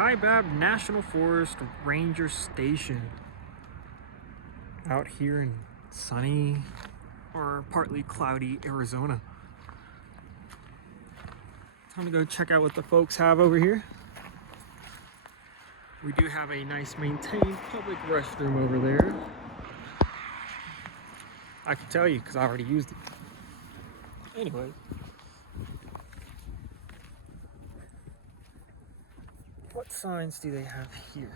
Kaibab National Forest Ranger Station. Out here in sunny or partly cloudy Arizona. Time to go check out what the folks have over here. We do have a nice maintained public restroom over there. I can tell you because I already used it. Anyway. What signs do they have here?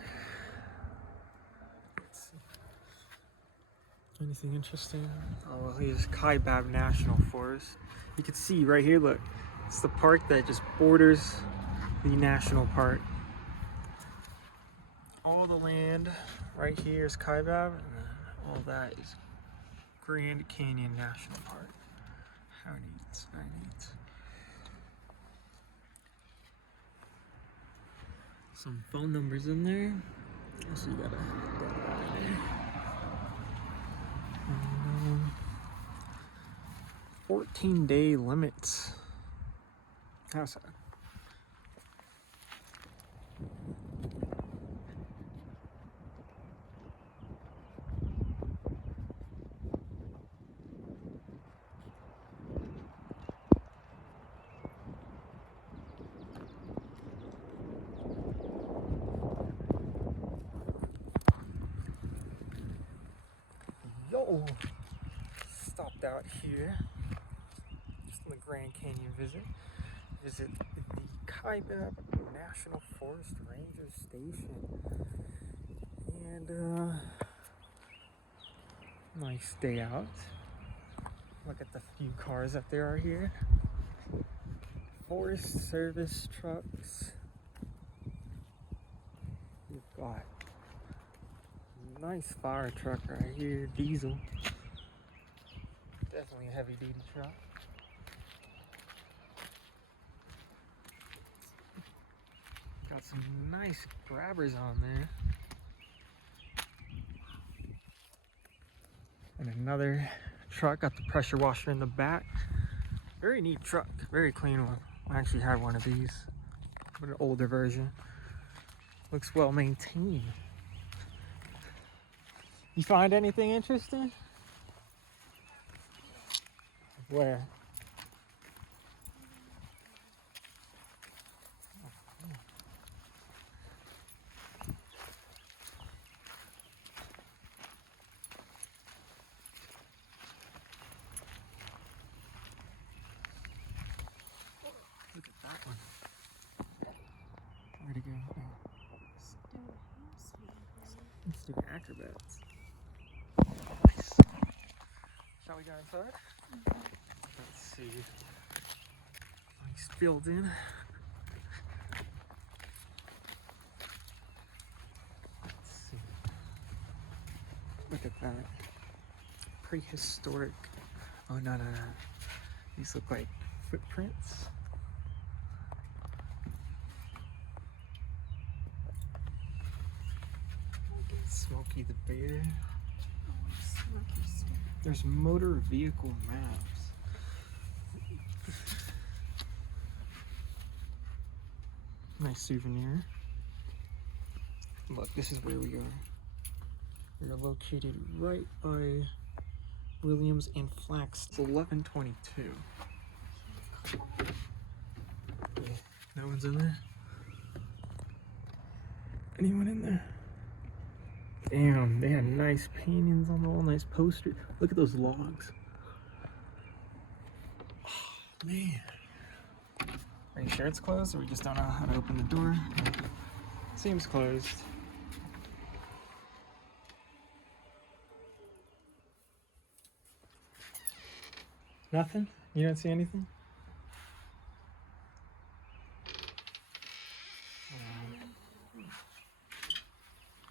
Let's see. Anything interesting? Oh, well, here's Kaibab National Forest. You can see right here, look. It's the park that just borders the national park. All the land right here is Kaibab, and then all that is Grand Canyon National Park. How neat, very neat. Some phone numbers in there. So you gotta go right there. 14-day limits. How's that? Yo! Stopped out here. Just on the Grand Canyon visit. Visit the Kaibab National Forest Ranger Station. And nice day out. Look at the few cars that there are here. Forest Service trucks. You've got a nice fire truck right here, diesel. Definitely a heavy duty truck. Got some nice grabbers on there. And another truck, got the pressure washer in the back. Very neat truck, very clean one. I actually have one of these, but an older version. Looks well maintained. You find anything interesting? Where? Look at that one. Where'd it go? Oh. Let's do acrobats. Nice. Shall we go inside? Let's see. Nice filled in. Let's see. Look at that. Prehistoric. Oh, no. These look like footprints. Smokey the Bear. There's motor vehicle maps. Nice souvenir. Look, this is where we are. We are located right by Williams and Flax. It's 11:22. Yeah, no one's in there? Anyone in there? Damn, they had nice paintings on the wall, nice posters. Look at those logs. Oh, man. Are you sure it's closed, or we just don't know how to open the door? Seems closed. Nothing? You don't see anything?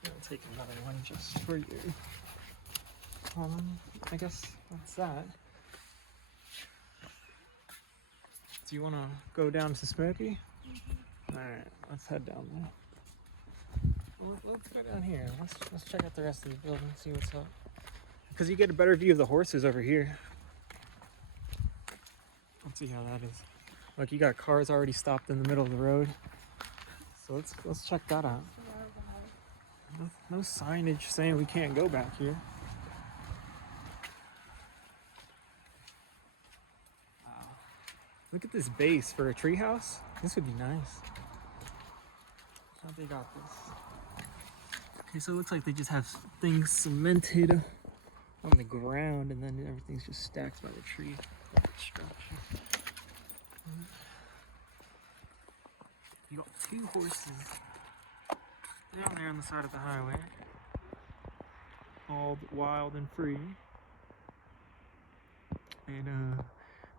I'll take another one just for you. I guess that's that. Do you want to go down to Smoky? Alright, let's head down there. Let's go down here. Let's check out the rest of the building, see what's up. Because you get a better view of the horses over here. Let's see how that is. Look, you got cars already stopped in the middle of the road. So let's check that out. No signage saying we can't go back here. Wow. Look at this base for a treehouse. This would be nice. How they got this? Okay, so it looks like they just have things cemented on the ground, and then everything's just stacked by the tree structure. You got 2 horses down there on the side of the highway, all wild and free, in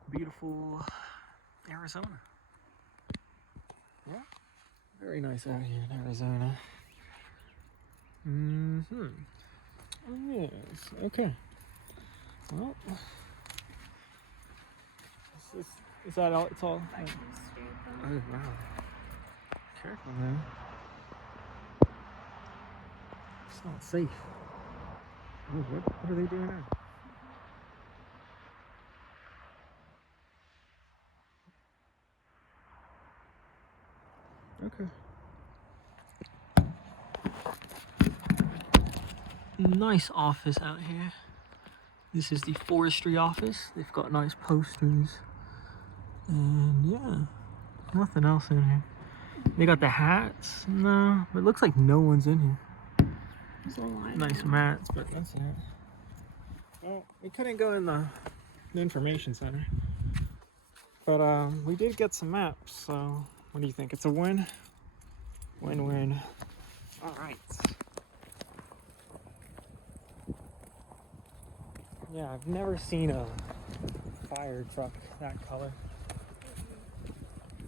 beautiful Arizona. Yeah, very nice out here in Arizona. Oh, yes. Okay. Well, is that all? It's all. Oh wow. Careful, man. It's not safe. Oh, what are they doing now? Okay. Nice office out here. This is the forestry office. They've got nice posters. And yeah, nothing else in here. They got the hats. No, but it looks like no one's in here. Nice mats, but that's it. Well, we couldn't go in the information center. But we did get some maps, so what do you think? It's a win? Win-win. All right. Yeah, I've never seen a fire truck that color.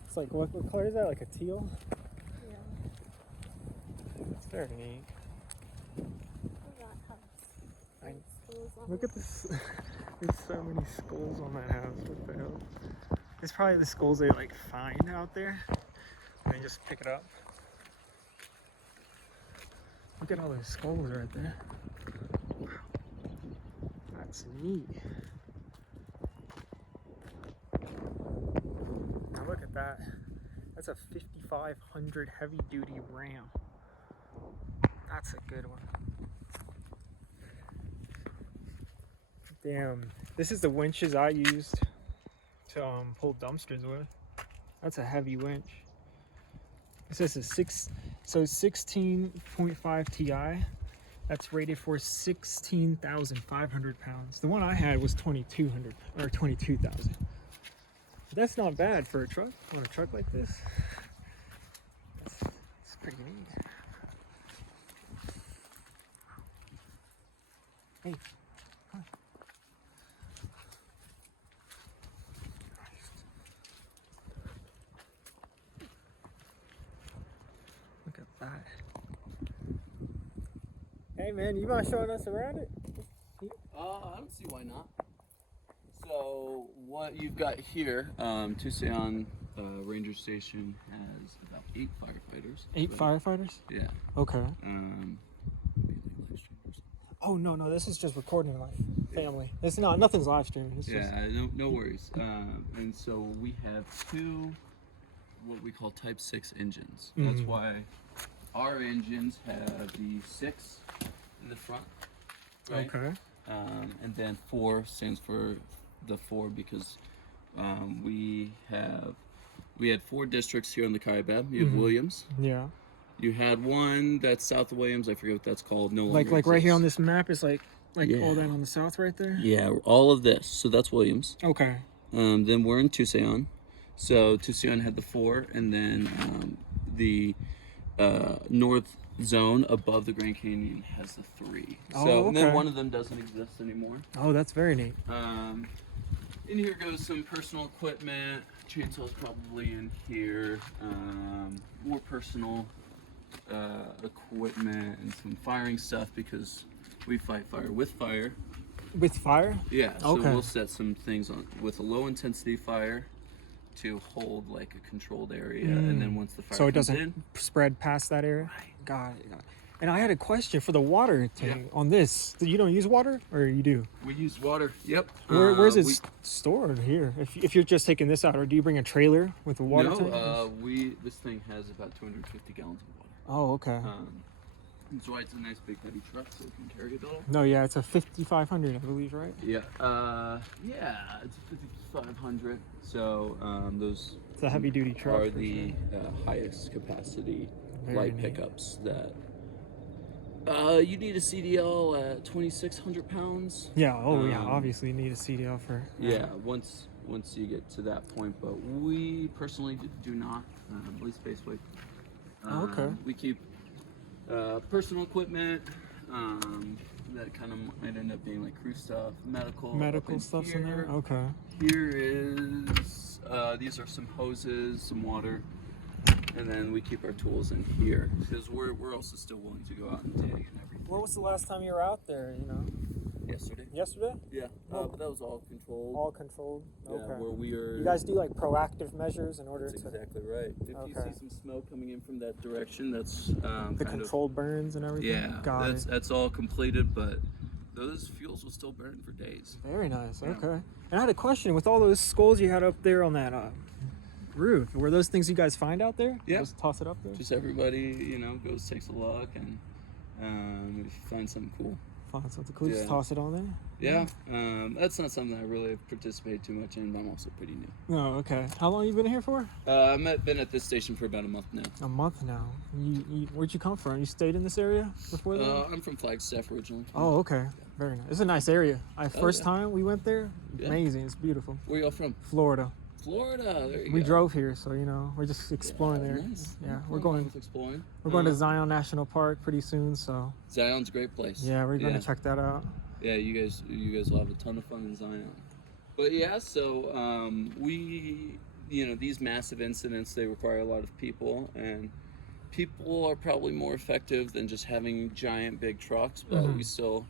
It's like, what color is that? Like a teal? Yeah. It's very neat. Look at this. There's so many skulls on that house. What the hell? It's probably the skulls they like find out there. And they just pick it up. Look at all those skulls right there. Wow. That's neat. Now look at that. That's a 5500 heavy duty Ram. That's a good one. Damn. This is the winches I used to pull dumpsters with. That's a heavy winch. This is a 16.5 Ti. That's rated for 16,500 pounds. The one I had was 2,200 or 22,000. That's not bad for a truck. On a truck like this, it's pretty neat. Hey, come on. Look at that. Hey man, you mind showing us around it? I don't see why not. So what you've got here, Tusayan Ranger Station has about 8 firefighters. 8 firefighters? Yeah. Okay. Maybe like live stream or something. Oh no, this is just recording live family. It's not, nothing's live streaming. It's just... no worries. And so we have 2 what we call Type 6 engines. That's why our engines have the 6 in the front, right? Okay. And then 4 stands for the 4 because we had 4 districts here on the Kaibab. You have Williams. Yeah. You had one that's south of Williams. I forget what that's called. No longer Like right here on exists. this map is like Yeah. all that on the south right there. Yeah, all of this. So that's Williams. Okay. Then we're in Tusayan. So Tusayan had the 4, and then the north zone above the Grand Canyon has the 3. Oh, so okay. and then one of them doesn't exist anymore. Oh, that's very neat. In here goes some personal equipment. Chainsaw's probably in here. More personal equipment and some firing stuff because we fight fire with fire. With fire? Yeah, so Okay. we'll set some things on with a low intensity fire to hold like a controlled area, and then once the fire So it comes doesn't in, spread past that area? Right. Got it. And I had a question for the water tank on this. You don't use water, or you do? We use water. Yep. Where's it stored here? If you're just taking this out, or do you bring a trailer with a water tank? No, this thing has about 250 gallons of water. Oh, okay. That's why it's a nice big heavy truck, so it can carry it all. No, yeah, it's a 5500, I believe, right? Yeah. Yeah, it's a 5500. So those. It's a heavy duty truck. Are the highest capacity light pickups that. You need a CDL at 2,600 pounds. Yeah. Oh, yeah. Obviously, you need a CDL for. Yeah. Once you get to that point, but we personally do not. At least Spaceway. Okay. We keep personal equipment. That kind of might end up being like crew stuff, medical stuff's in there. Okay. Here is these are some hoses, some water. And then we keep our tools in here because we're also still willing to go out and dig and everything. When was the last time you were out there? Yesterday. Yesterday? Yeah. But that was all controlled. All controlled. Okay. Yeah, where we are. You guys do like proactive measures in order That's to. Exactly right. If you see some smoke coming in from that direction, that's the controlled burns and everything. Yeah. That's all completed, but those fuels will still burn for days. Very nice. Yeah. Okay. And I had a question with all those skulls you had up there on that roof. Were those things you guys find out there? Yeah. Just toss it up there? Just everybody, goes, takes a look, and if you find something cool. Find something cool, just toss it on there? Yeah. That's not something I really participate too much in, but I'm also pretty new. Oh, okay. How long you been here for? I've been at this station for about a month now. A month now. Where'd you come from? You stayed in this area before that? I'm from Flagstaff originally. Oh, okay. Very nice. It's a nice area. First time we went there, amazing. It's beautiful. Where y'all from? Florida. Florida. There you go. We drove here, so we're just exploring there. Nice. Yeah, we're going exploring. We're going to Zion National Park pretty soon, so. Zion's a great place. Yeah, we're going to check that out. Yeah, you guys will have a ton of fun in Zion. But yeah, so we, these massive incidents, they require a lot of people, and people are probably more effective than just having giant big trucks, but we still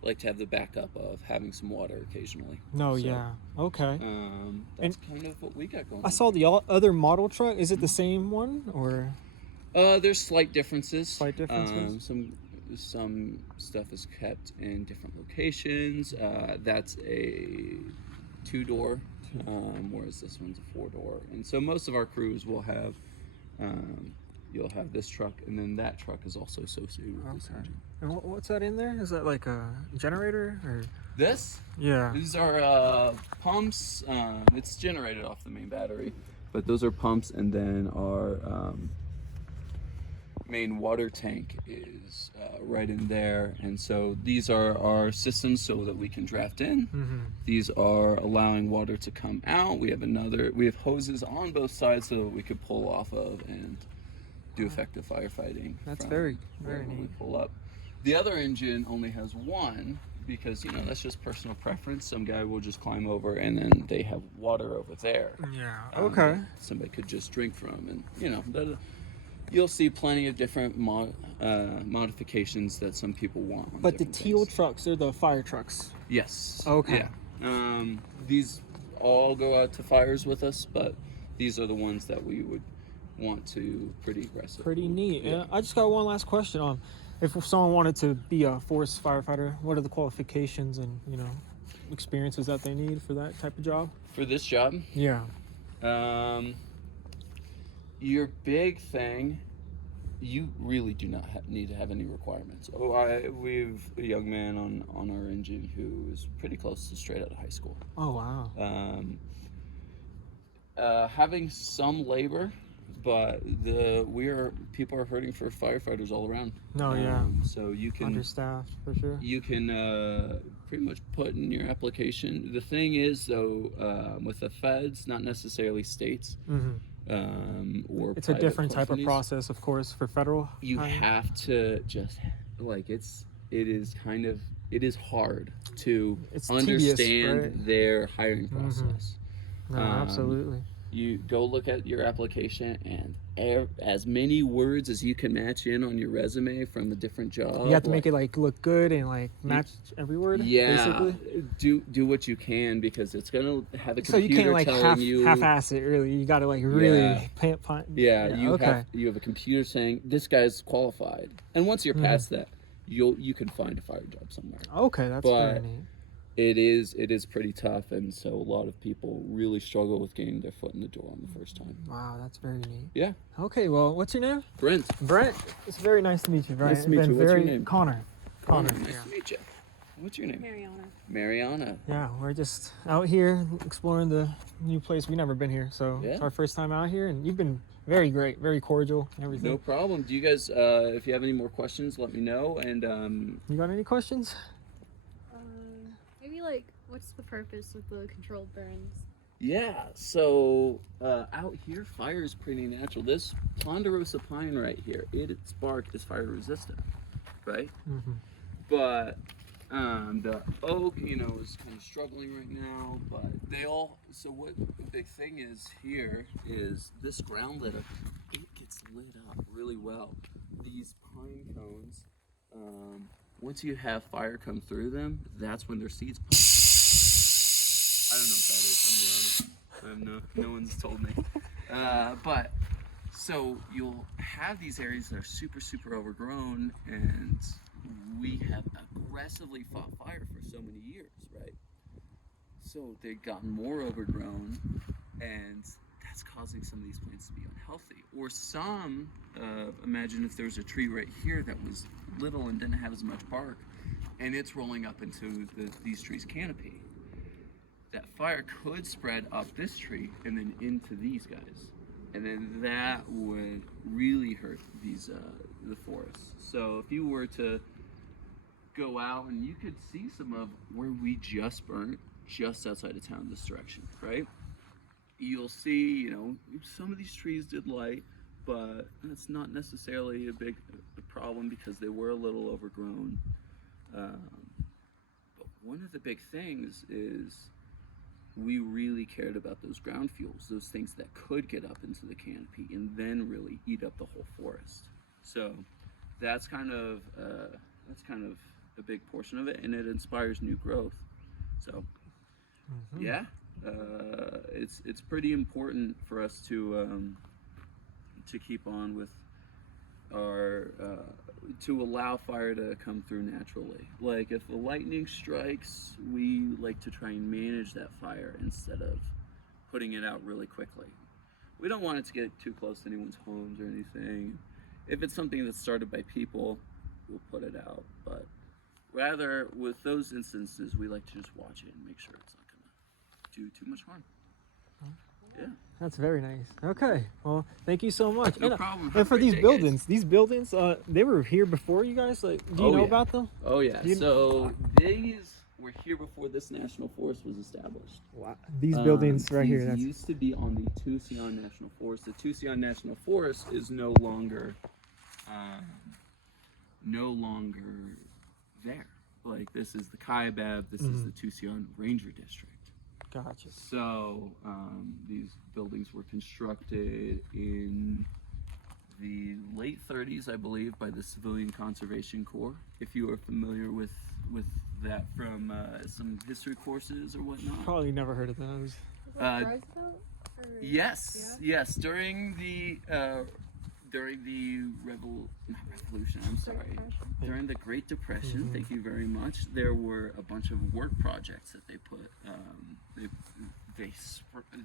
like to have the backup of having some water occasionally. No, yeah. Okay. That's kind of what we got going. I saw the other model truck. Is it the same one, or? There's slight differences. Slight differences? Some stuff is kept in different locations. That's a 2-door, whereas this one's a 4-door. And so most of our crews will have, you'll have this truck, and then that truck is also associated with this engine. And what's that in there? Is that like a generator, or? This? Yeah. These are pumps. It's generated off the main battery, but those are pumps, and then our main water tank is right in there, and so these are our systems so that we can draft in. These are allowing water to come out. We have hoses on both sides so that we could pull off of and do effective firefighting. That's very neat. We pull up. The other engine only has one because that's just personal preference. Some guy will just climb over, and then they have water over there. Yeah. Okay. Somebody could just drink from, and you'll see plenty of different modifications that some people want. But the teal trucks are the fire trucks. Yes. Okay. Yeah. These all go out to fires with us, but these are the ones that we would want to pretty aggressive. Pretty neat. Yeah. I just got one last question. If someone wanted to be a forest firefighter, what are the qualifications and experiences that they need for that type of job? For this job? Yeah. Your big thing, you really do not need to have any requirements. We've a young man on our engine who is pretty close to straight out of high school. Oh wow. Having some labor, but people are hurting for firefighters all around. No, yeah. So you can understaffed for sure. You can pretty much put in your application. The thing is, though, with the feds, not necessarily states. Or it's a different type of process, of course, for federal. You have to just it is hard to understand tedious, right? their hiring process. No, absolutely. You go look at your application and as many words as you can match in on your resume from a different job. You have to make it like look good and like match every word. Yeah, basically. do what you can, because it's gonna have a computer So you can't like telling you half-ass it. Really, you got to like really Yeah, you okay. you have a computer saying this guy's qualified, and once you're past that, you can find a fire job somewhere. Okay, that's very neat. It is pretty tough, and so a lot of people really struggle with getting their foot in the door on the first time. Wow, that's very neat. Yeah. Okay, well, what's your name? Brent. Brent. It's very nice to meet you, Brent. Nice to meet you. What's your name? Connor. Nice to meet you. What's your name? Mariana. Yeah, we're just out here exploring the new place. We've never been here, so it's our first time out here, and you've been very great, very cordial, and everything. No problem. Do you guys, if you have any more questions, let me know. And you got any questions? Maybe like, what's the purpose of the controlled burns? Yeah, so out here, fire is pretty natural. This ponderosa pine right here, its bark is fire resistant, right? Mm-hmm. But the oak, is kind of struggling right now. But they all. So what the big thing is here is this ground litter. It gets lit up really well. These pine cones. Once you have fire come through them, that's when their seeds pop. I don't know what that is, I'm gonna be honest. No one's told me. But so you'll have these areas that are super, super overgrown, and we have aggressively fought fire for so many years, right? So they've gotten more overgrown, and that's causing some of these plants to be unhealthy. Or some, imagine if there's a tree right here that was little and didn't have as much bark, and it's rolling up into these trees' canopy. That fire could spread up this tree and then into these guys, and then that would really hurt these the forests. So if you were to go out, and you could see some of where we just burnt, just outside of town this direction, right? You'll see, some of these trees did light, but that's not necessarily a big problem because they were a little overgrown. But one of the big things is we really cared about those ground fuels, those things that could get up into the canopy and then really eat up the whole forest. So that's kind of a big portion of it, and it inspires new growth. So yeah, it's pretty important for us to keep on with our to allow fire to come through naturally. Like if the lightning strikes, we like to try and manage that fire instead of putting it out really quickly. We don't want it to get too close to anyone's homes or anything. If it's something that's started by people, we'll put it out. But rather, with those instances, we like to just watch it and make sure it's not gonna do too much harm. Yeah. That's very nice. Okay, well, thank you so much. No problem. And for these buildings, they were here before you guys. Like, do you know about them? Oh yeah. So these were here before this national forest was established. Wow. These buildings right here. These used to be on the Tusayan National Forest. The Tusayan National Forest is no longer there. Like this is the Kaibab. This is the Tusayan Ranger District. Gotcha. So these buildings were constructed in the late 30s, I believe, by the Civilian Conservation Corps. If you are familiar with that from some history courses or whatnot. Probably never heard of those. Yes. During the revolution, I'm sorry. During the Great Depression, thank you very much. There were a bunch of work projects that they put.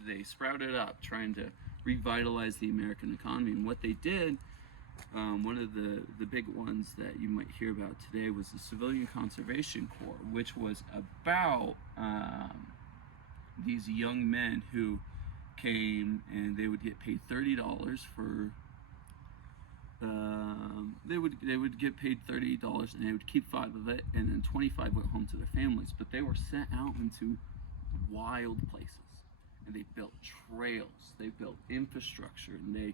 They sprouted up, trying to revitalize the American economy. And what they did, one of the big ones that you might hear about today was the Civilian Conservation Corps, which was about these young men who came and they would get paid $30 for. They would get paid $30 and they would keep 5 of it, and then 25 went home to their families. But they were sent out into wild places, and they built trails, they built infrastructure, and they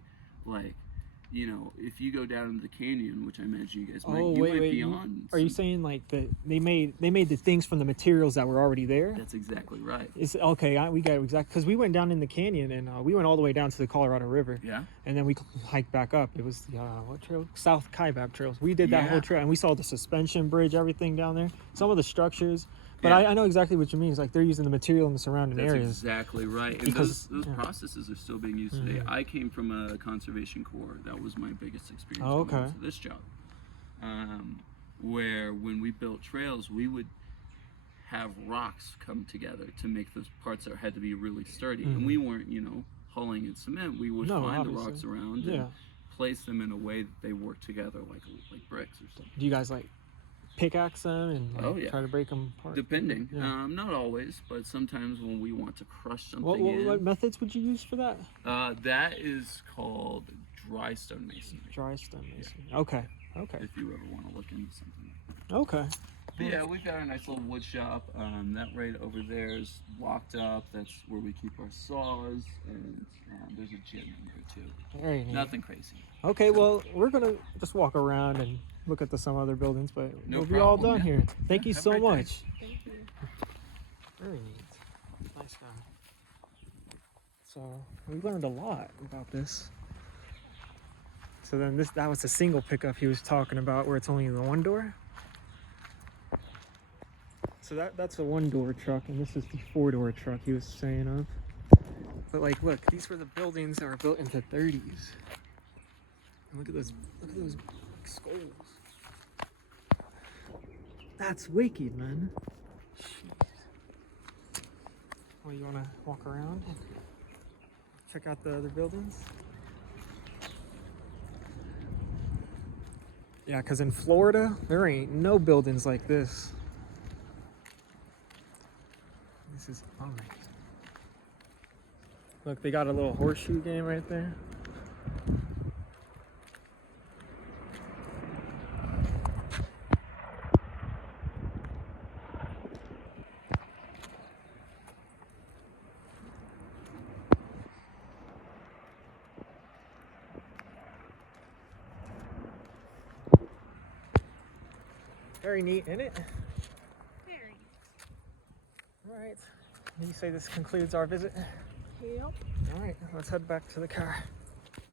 you know, if you go down into the canyon, which I imagine you guys might, Oh, you wait, might wait. be on. Are you some- saying like they made the things from the materials that were already there? That's exactly right. Is okay. We got it exactly because we went down in the canyon and we went all the way down to the Colorado River. Yeah. And then we hiked back up. It was the what trail? South Kaibab trails. We did that whole Yeah. trail and we saw the suspension bridge, everything down there. Some of the structures. But Yeah. I know exactly what you mean. It's like they're using the material in the surrounding That's areas. exactly right. And Because- those yeah. processes are still being used today. I came from a conservation corps. That was my biggest experience Oh, going okay. into this job. Where when we built trails, we would have rocks come together to make those parts that had to be really sturdy. And we weren't, you know, hauling in cement. We would No, find the obviously. rocks around Yeah. and place them in a way that they work together like bricks or something. Do you guys like pickaxe them and like, Oh, yeah. try to break them apart? Depending, Yeah. Not always, but sometimes when we want to crush something What methods would you use for that? that is called dry stone masonry. Dry stone masonry. Okay. Okay. If you ever want to look into something. Okay. But yeah, we've got our nice little wood shop. That right over there is locked up. That's where we keep our saws, and there's a gym in there too. Very neat. Nothing crazy. Okay, well, we're gonna just walk around and look at some other buildings, but No we'll be all problem, done yeah. here. Thank Yeah, you have a so great day. much. Thank you. Very neat. Nice guy. So we learned a lot about this. So then that was the single pickup he was talking about, where it's only the one door. So that's a one door truck, and this is the 4-door truck he was saying of. But like, look, these were the buildings that were built in the 30s. And look at those skulls. That's wicked, man. Jeez. Well, you wanna walk around and check out the other buildings? Yeah, because in Florida, there ain't no buildings like this. This is amazing. Look, they got a little horseshoe game right there. Very neat, isn't it? Very. All right. You say this concludes our visit? Yep. All right, let's head back to the car.